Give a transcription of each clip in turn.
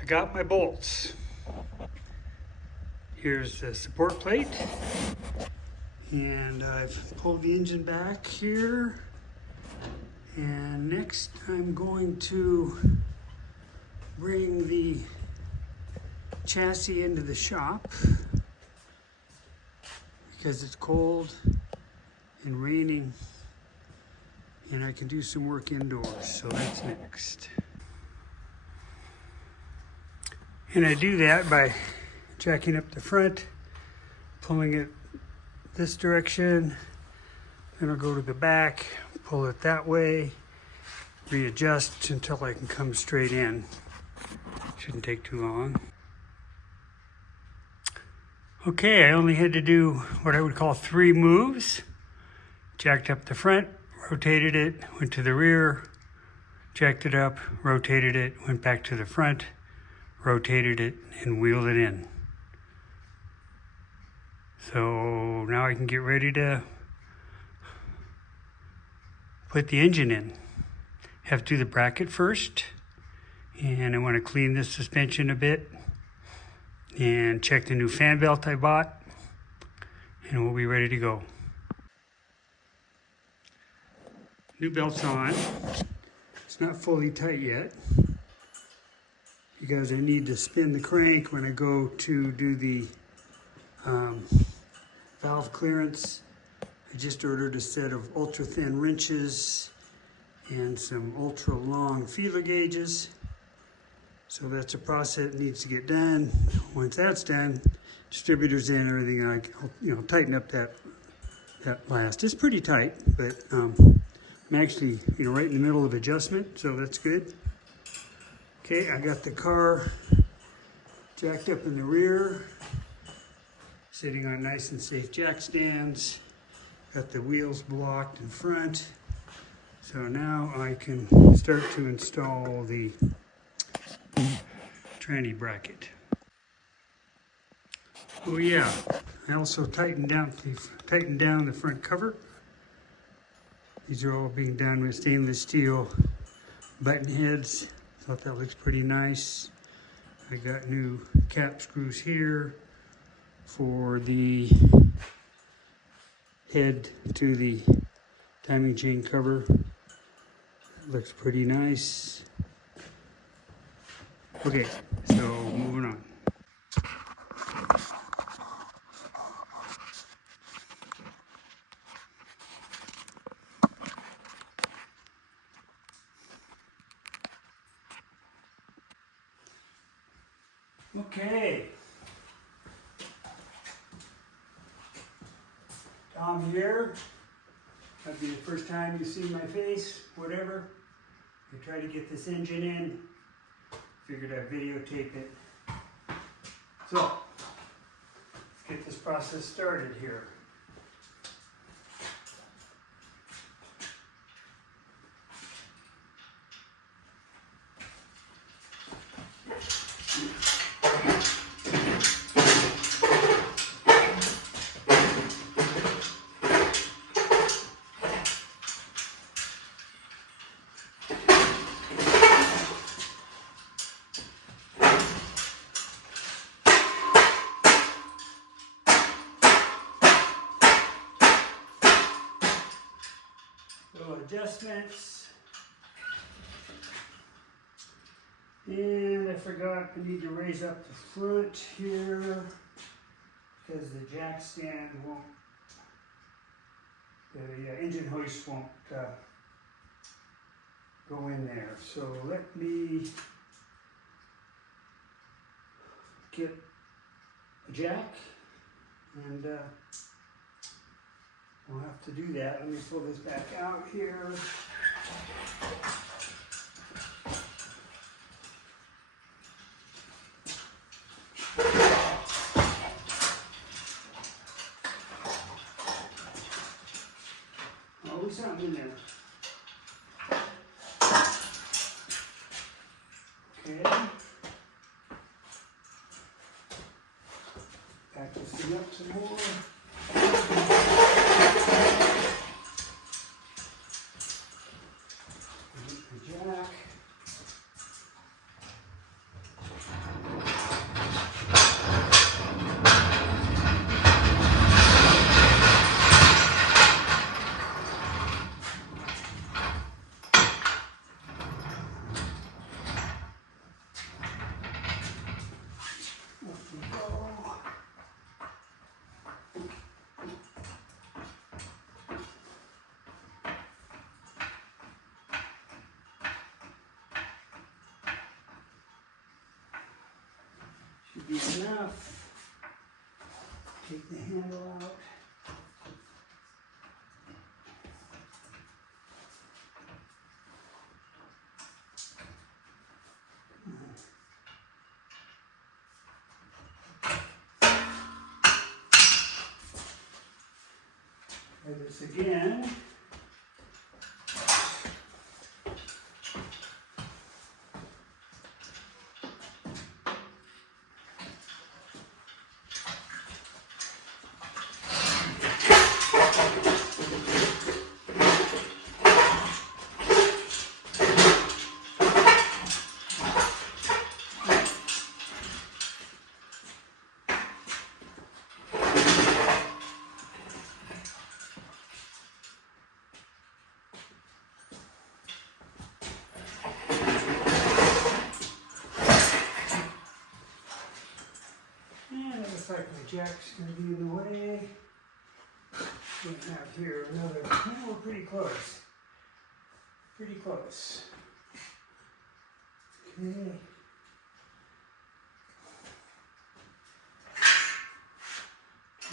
I got my bolts. Here's the support plate. And I've pulled the engine back here. And next I'm going to bring the chassis into the shop because it's cold and raining and I can do some work indoors, so that's next. And I do that by jacking up the front, pulling it this direction, then I'll go to the back, pull it that way, readjust until I can come straight in. Shouldn't take too long. Okay, I only had to do what I would call 3 moves. Jacked up the front, rotated it, went to the rear, jacked it up, rotated it, went back to the front, rotated it, and wheeled it in. So now I can get ready to put the engine in. Have to do the bracket first, and I want to clean this suspension a bit and check the new fan belt I bought, and we'll be ready to go. New belt's on. It's not fully tight yet because I need to spin the crank when I go to do the valve clearance. I just ordered a set of ultra thin wrenches and some ultra long feeler gauges. So that's a process that needs to get done. Once that's done, distributors in, everything, I'll tighten up that last. It's pretty tight, but I'm actually right in the middle of adjustment, so that's good. Okay, I got the car jacked up in the rear, sitting on nice and safe jack stands. Got the wheels blocked in front. So now I can start to install the tranny bracket. Oh yeah, I also tightened down the front cover. These are all being done with stainless steel button heads. Thought that looks pretty nice. I got new cap screws here for the head to the timing chain cover. Looks pretty nice. Okay, so moving on. Okay. Tom here. That'll be the first time you see my face, whatever. I try to get this engine in. Figured I'd videotape it. So, let's get this process started here. Little adjustments. And I forgot I need to raise up the front here because the jack stand won't, the engine hoist won't go in there. So let me get a jack and we'll have to do that. Let me pull this back out here. Always something in there. Okay. Back this thing up some more. Jack. be enough. Take the handle out. Try this again. Looks like my jack's going to be in the way. We have here another, we're pretty close. Pretty close. Okay.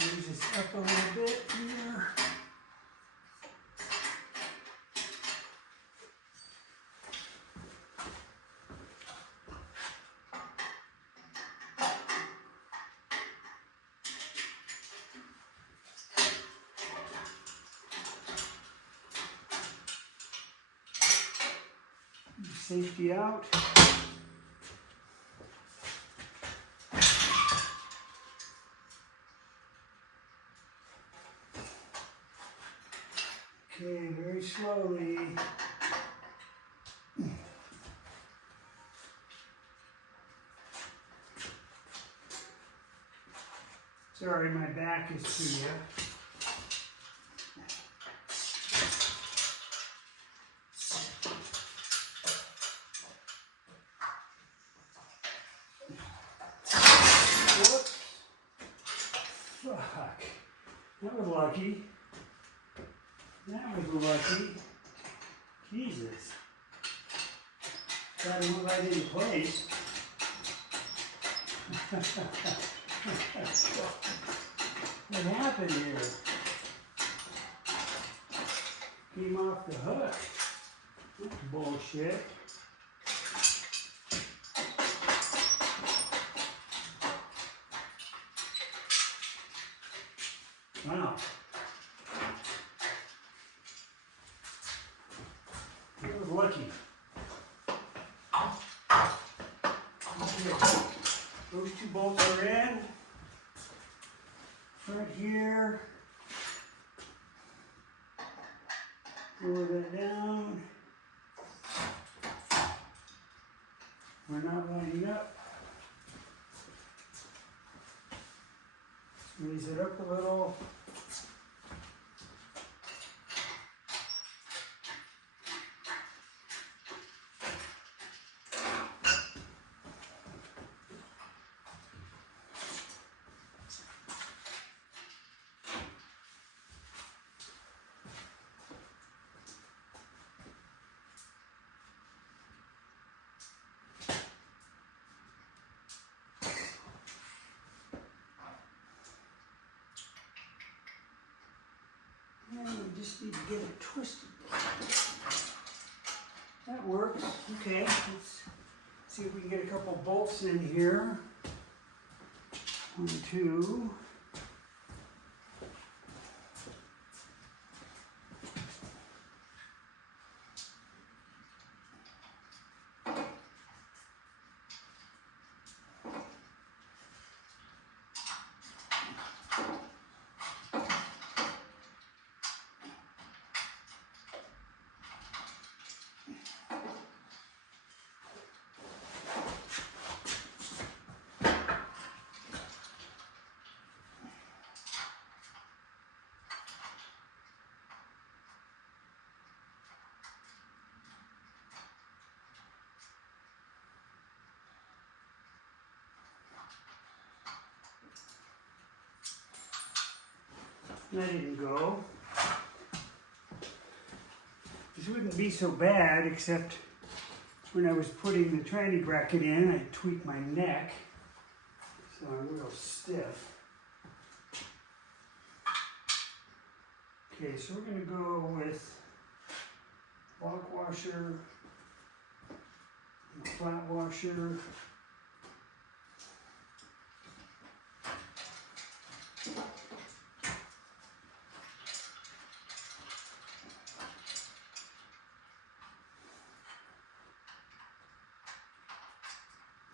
Raise this up a little bit here. Safety out. Okay, very slowly. Sorry, my back is to you. Fuck. That was lucky. That was lucky. Jesus. Gotta move right into place. What happened here? Came off the hook. That's bullshit. Wow. That was lucky. Okay. Those two bolts are in. Front here. Lower that down. We're not lining up. Raise it up a little. We just need to get it twisted. That works. Okay, let's see if we can get a couple bolts in here. 1, 2. That didn't go. This wouldn't be so bad, except when I was putting the tranny bracket in, I tweaked my neck. So I'm real stiff. Okay, so we're going to go with lock washer, flat washer.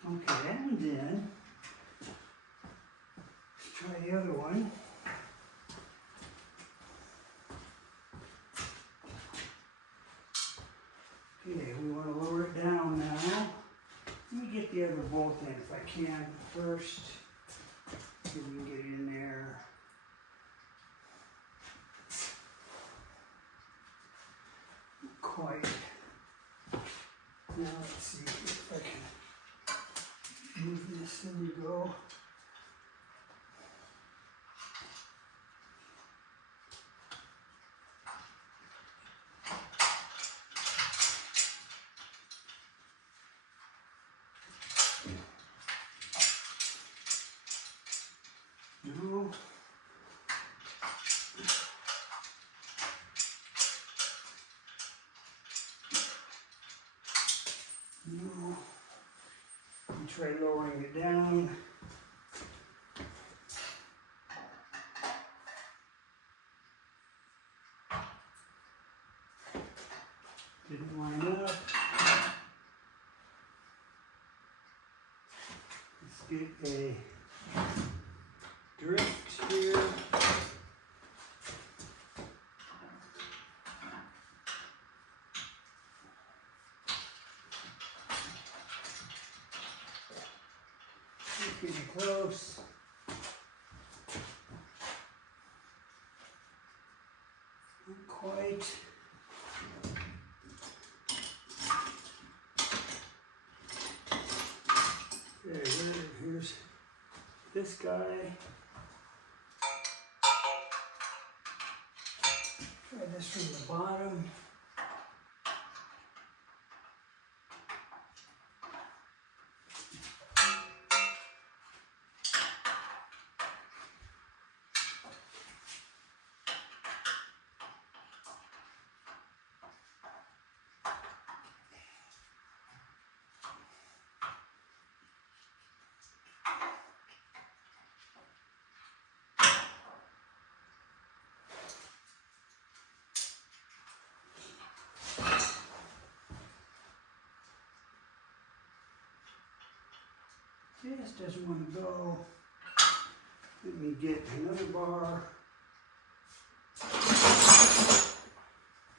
Okay, and then let's try the other one. Okay, we want to lower it down now. Let me get the other bolt in if I can first. See if we can get it in there. Quite. Now let's see if I can move this. There we go. No. No. And try lowering it down. Didn't line up. Let's get a drift here. Getting close. Not quite. Okay, here's this guy. Try this from the bottom. This doesn't want to go. Let me get another bar.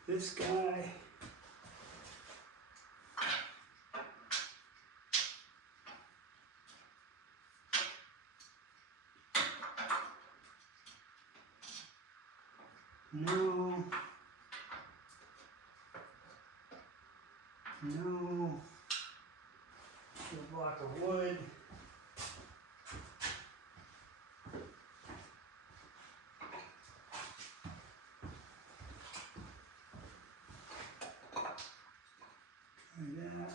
This guy. No. No. A block of wood. Try that.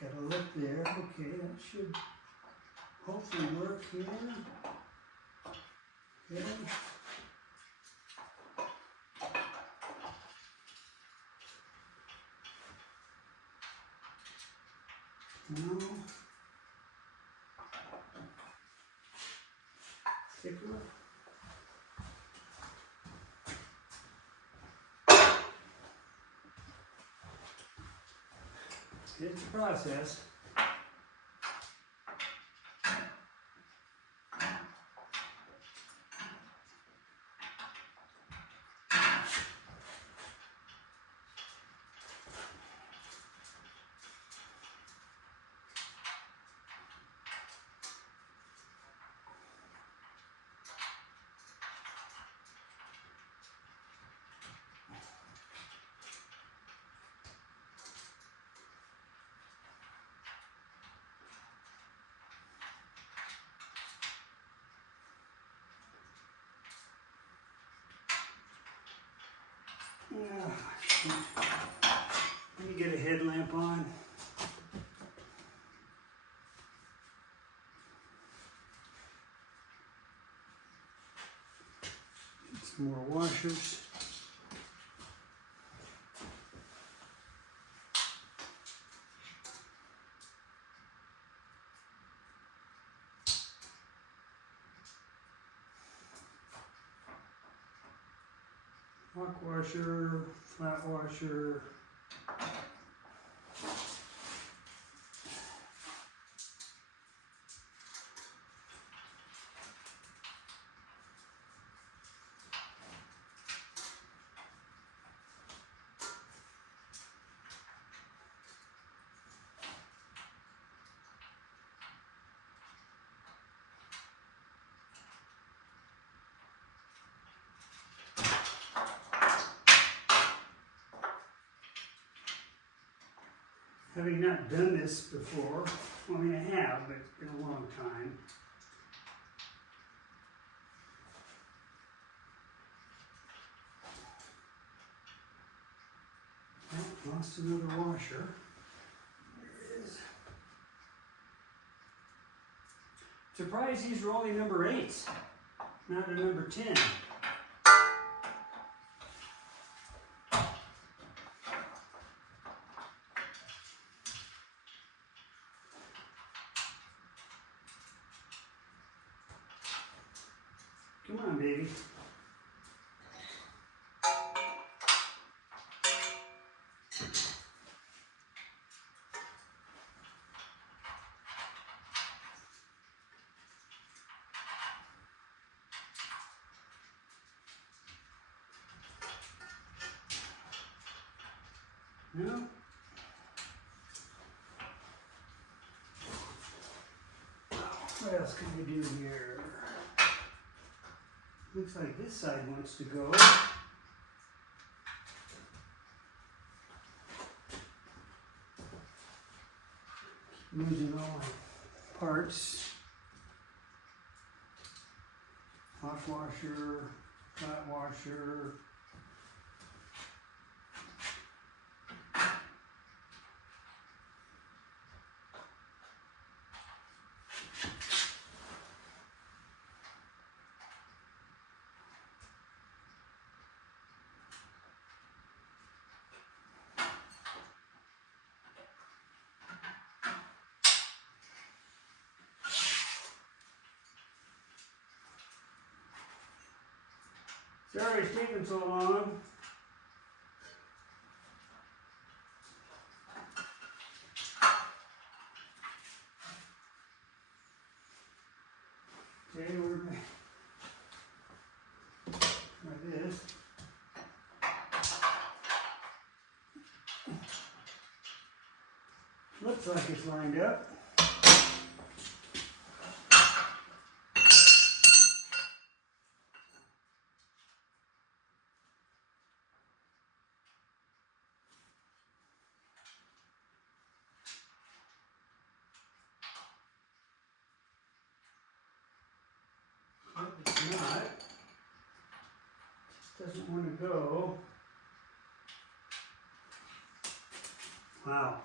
Got a lip there. Okay, that should hopefully work here. Okay. No. Thicker. It's a process. Let me get a headlamp on. some more washers. Rock washer, flat washer. Having not done this before, well, I mean I have, but it's been a long time. Oh, lost another washer. There it is. Surprised these are only number 8, not a number 10. Come on, baby. No. What else can we do here? Looks like this side wants to go. Losing all my parts. Hot washer, flat washer. Sorry it's taking so long. Okay, we're like this. Looks like it's lined up. But it's not. Just doesn't want to go. Wow.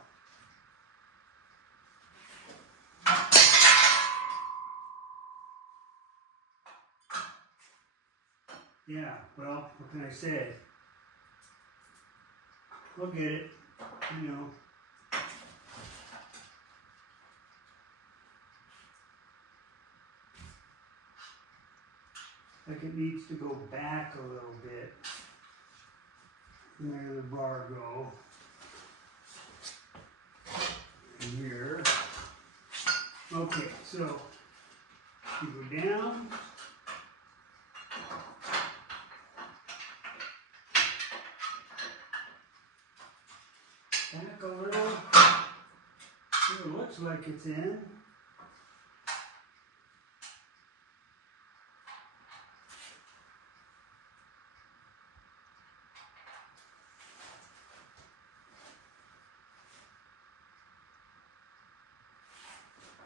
Yeah, well, what can I say? We'll get it, you know. Like it needs to go back a little bit. Where the bar go? Here. Okay, so you go down. Back a little. It looks like it's in.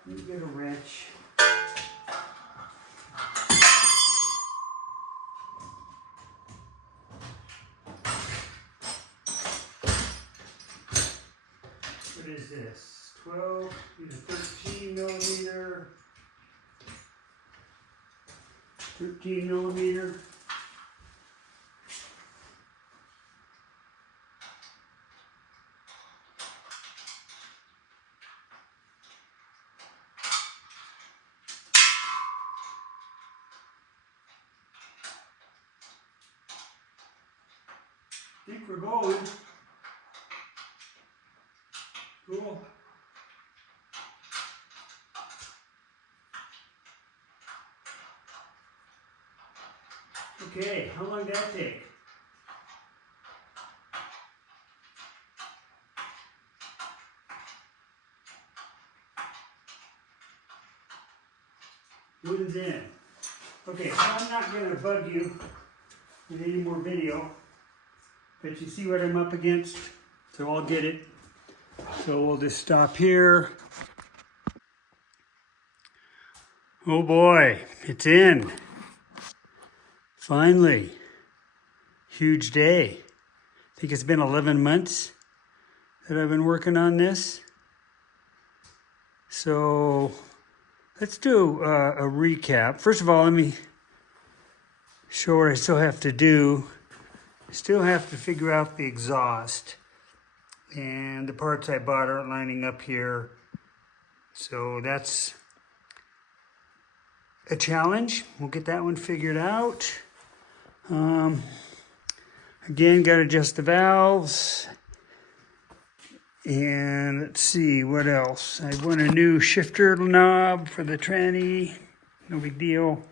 Let me get a wrench. What is this? 12, either 13 millimeter. 13 millimeter. think we're going. Cool. Okay, how long did that take? Wooden's in. Okay, so I'm not going to bug you with any more video, but you see what I'm up against, so I'll get it. So we'll just stop here. Oh boy, it's in. Finally. Huge day. I think it's been 11 months that I've been working on this. So let's do a recap. First of all, let me show what I still have to do. I still have to figure out the exhaust. And the parts I bought aren't lining up here. So that's a challenge. We'll get that one figured out. Again, got to adjust the valves. And let's see, what else? I want a new shifter knob for the tranny. No big deal.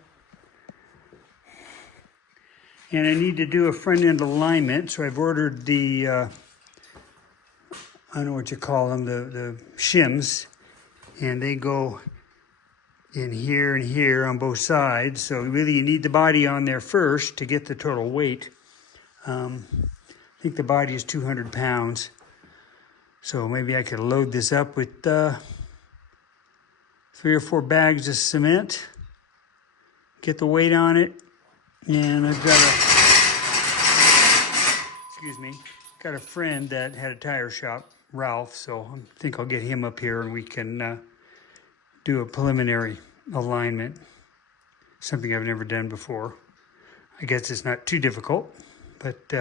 And I need to do a front end alignment, so I've ordered the, I don't know what you call them, the shims. And they go in here and here on both sides. So really you need the body on there first to get the total weight. I think the body is 200 pounds. So maybe I could load this up with 3 or 4 bags of cement. Get the weight on it. And I've got got a friend that had a tire shop, Ralph, so I think I'll get him up here and we can do a preliminary alignment. Something I've never done before. I guess it's not too difficult, but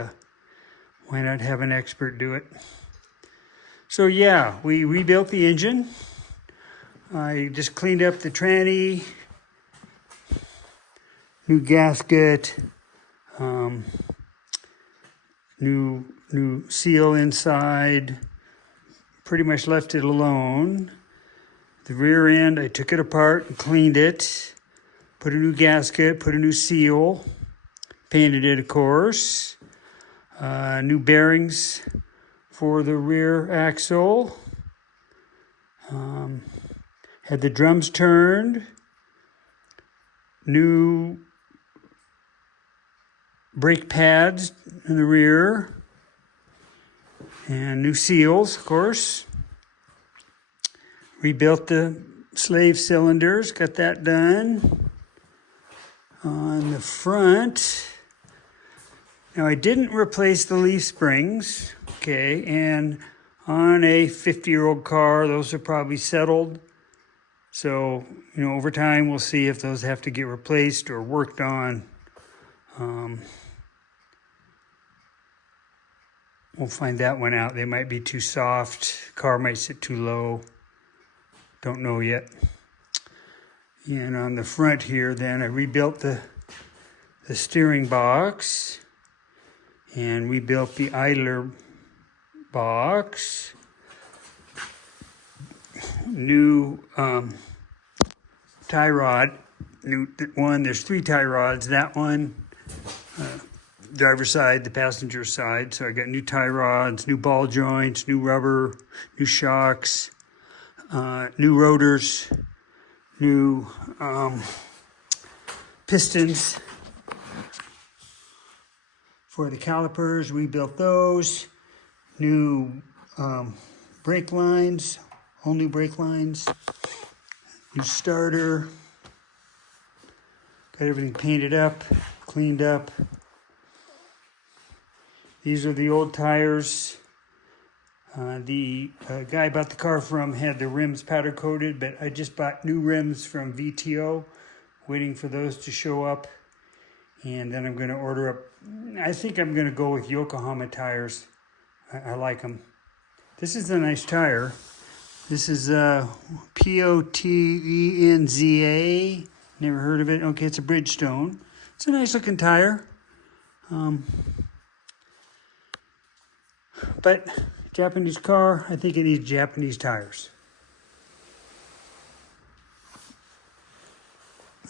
why not have an expert do it? So yeah, we rebuilt the engine. I just cleaned up the tranny. New gasket, new seal inside, pretty much left it alone. The rear end, I took it apart and cleaned it, put a new gasket, put a new seal, painted it of course, new bearings for the rear axle, had the drums turned, new brake pads in the rear, and new seals, of course. Rebuilt the slave cylinders, got that done. On the front, now I didn't replace the leaf springs, okay, and on a 50-year-old car, those are probably settled. So, over time, we'll see if those have to get replaced or worked on. We'll find that one out. They might be too soft. Car might sit too low. Don't know yet. And on the front here, then, I rebuilt the steering box and rebuilt the idler box. New tie rod. New one. There's 3 tie rods. That one. Driver's side, the passenger side. So I got new tie rods, new ball joints, new rubber, new shocks, new rotors, new pistons for the calipers. Rebuilt those. New brake lines, whole new brake lines, new starter. Got everything painted up, cleaned up. These are the old tires. The guy I bought the car from had the rims powder coated, but I just bought new rims from VTO, waiting for those to show up. And then I'm going to order up, I think I'm going to go with Yokohama tires. I like them. This is a nice tire. This is Potenza. Never heard of it. Okay, it's a Bridgestone. It's a nice looking tire. But Japanese car, I think it needs Japanese tires.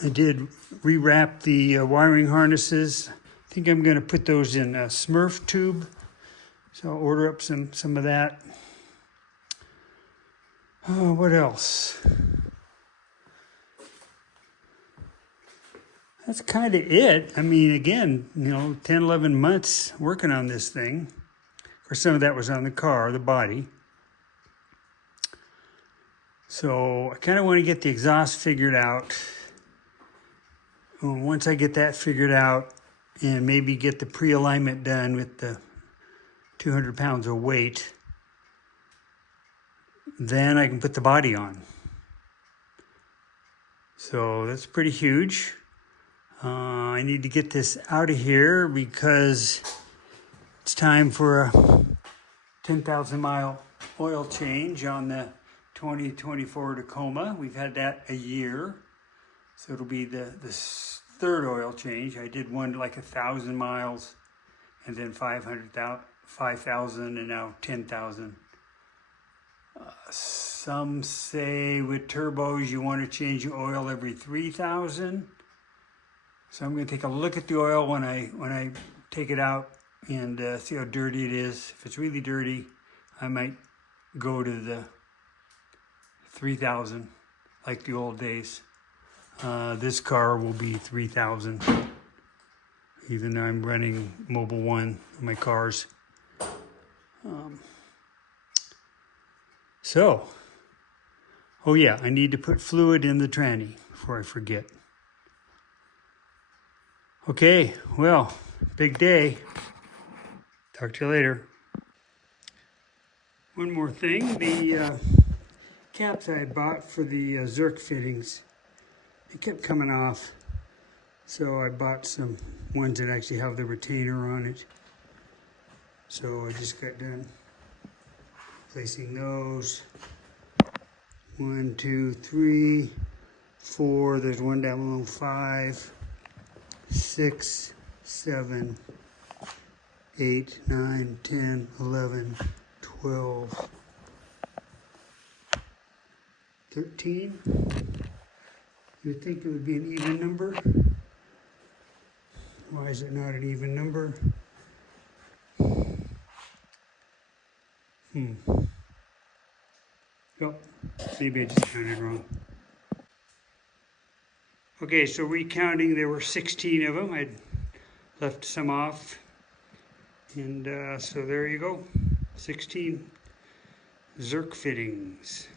I did rewrap the wiring harnesses. I think I'm going to put those in a Smurf tube. So I'll order up some of that. Oh, what else? That's kind of it. I mean, again, 10, 11 months working on this thing. Of course, some of that was on the car, the body. So I kind of want to get the exhaust figured out. Once I get that figured out and maybe get the pre-alignment done with the 200 pounds of weight, then I can put the body on. So that's pretty huge. I need to get this out of here because it's time for a 10,000 mile oil change on the 2024 Tacoma. We've had that a year. So it'll be the third oil change. I did one like 1,000 miles and then 5,000 and now 10,000. Some say with turbos you want to change the oil every 3,000. So I'm going to take a look at the oil when I take it out and see how dirty it is. If it's really dirty, I might go to the 3,000 like the old days. This car will be 3,000, even though I'm running Mobil 1 in my cars. Oh yeah, I need to put fluid in the tranny before I forget. Okay, well, big day. Talk to you later. One more thing, the caps I had bought for the Zerk fittings, they kept coming off. So I bought some ones that actually have the retainer on it. So I just got done placing those. 1, 2, 3, 4, there's one down below, 5, 6, 7, 8, 9, 10, 11, 12, 13. You would think it would be an even number. Why is it not an even number? Oh, maybe I just counted wrong. Okay, so recounting, there were 16 of them. I'd left some off. And so there you go, 16 Zerk fittings.